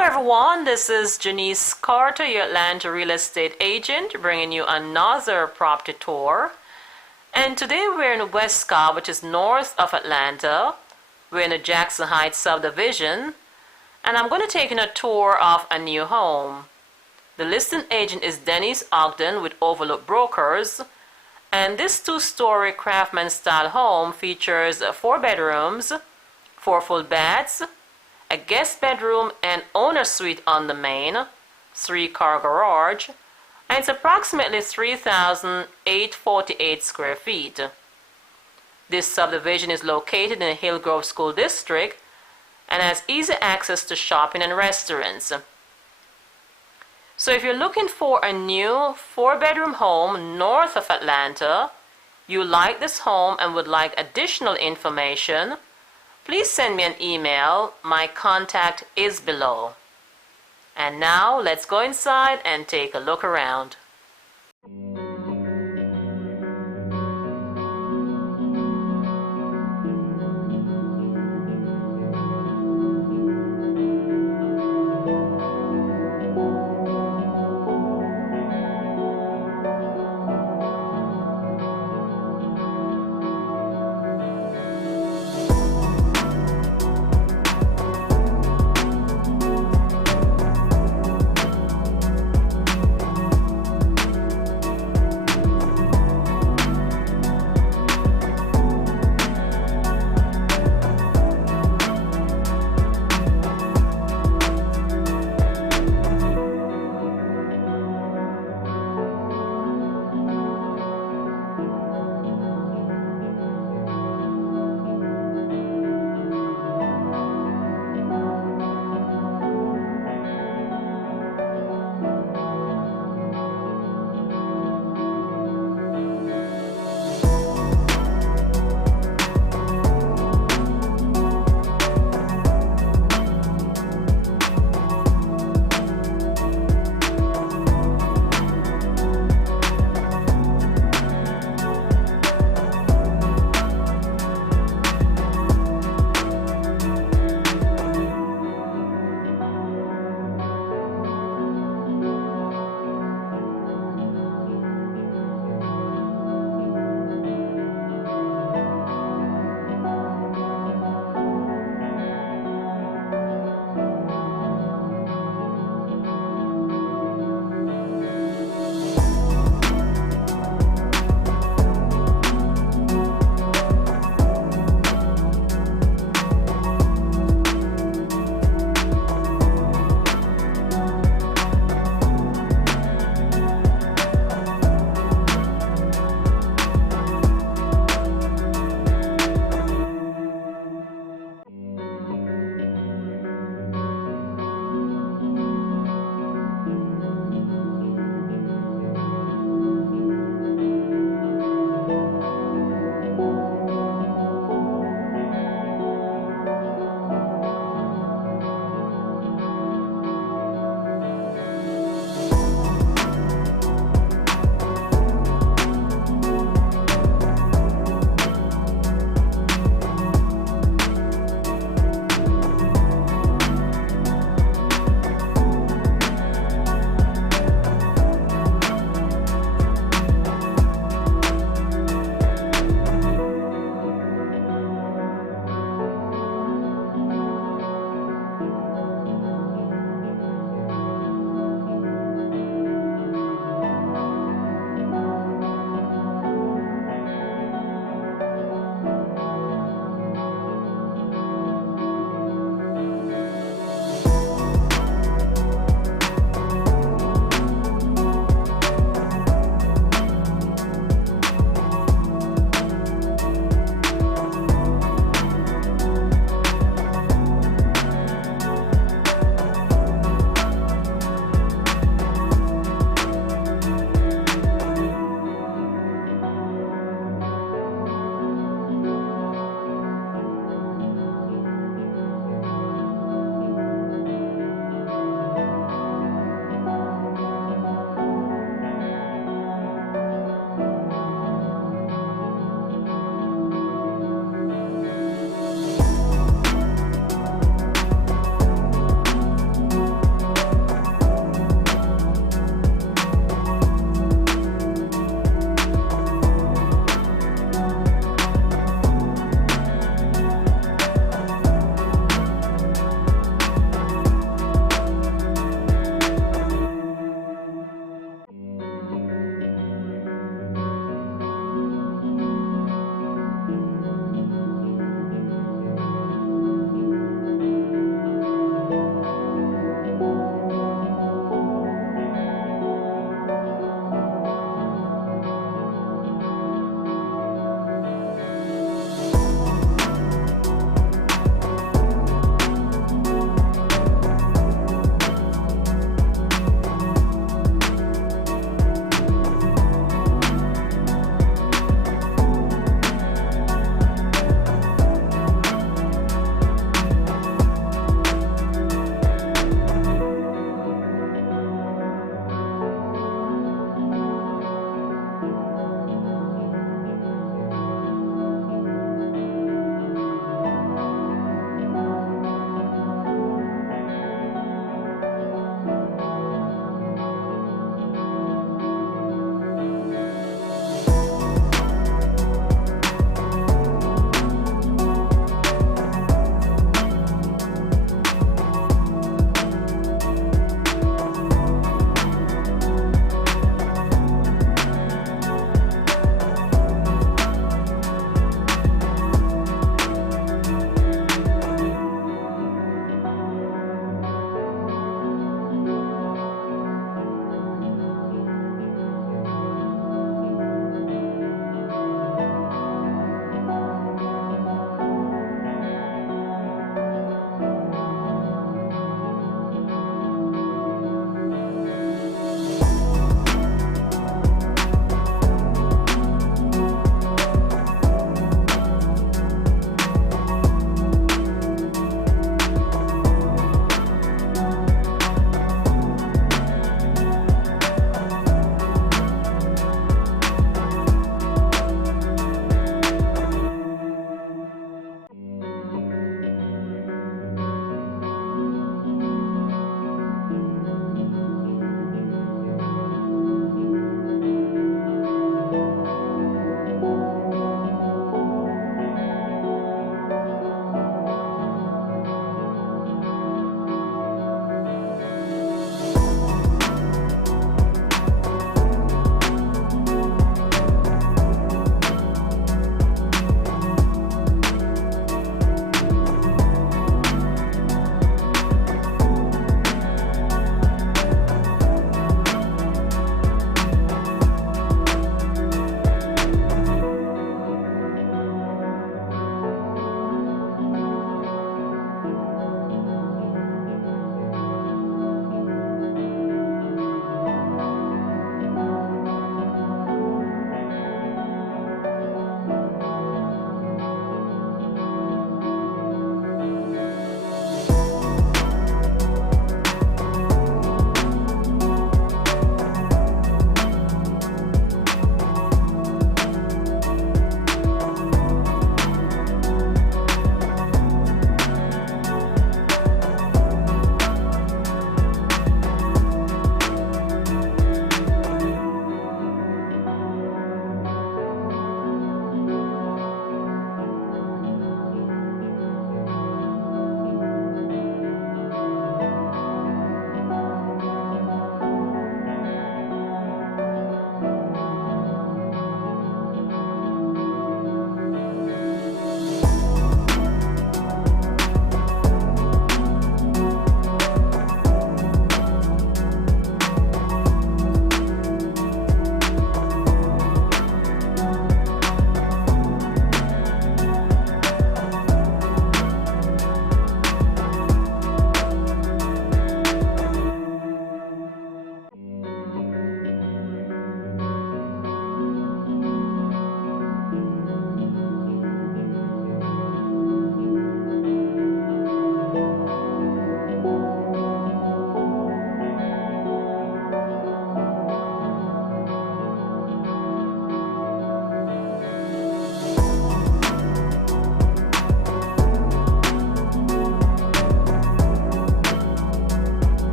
Hello everyone, this is Janice Carter, your Atlanta real estate agent, bringing you another property tour. And today we're in West Cobb, which is north of Atlanta. We're in the Jackson Heights subdivision, and I'm going to take you on a tour of a new home. The listing agent is Dennis Ogden with Overlook Brokers, and this two-story Craftman style home features 4 bedrooms, 4 full baths, a guest bedroom and owner suite on the main, 3-car garage, and it's approximately 3,848 square feet. This subdivision is located in the Hillgrove School District and has easy access to shopping and restaurants. So if you're looking for a new 4-bedroom home north of Atlanta, you like this home and would like additional information, please send me an email. My contact is below. And now let's go inside and take a look around.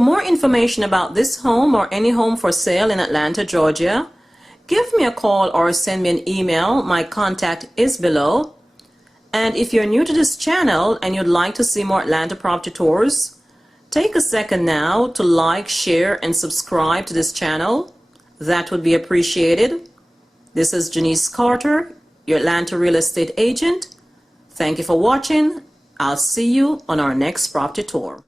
For more information about this home or any home for sale in Atlanta, Georgia, give me a call or send me an email. My contact is below. And if you're new to this channel and you'd like to see more Atlanta property tours, take a second now to like, share, and subscribe to this channel. That would be appreciated. This is Janice Carter, your Atlanta real estate agent. Thank you for watching. I'll see you on our next property tour.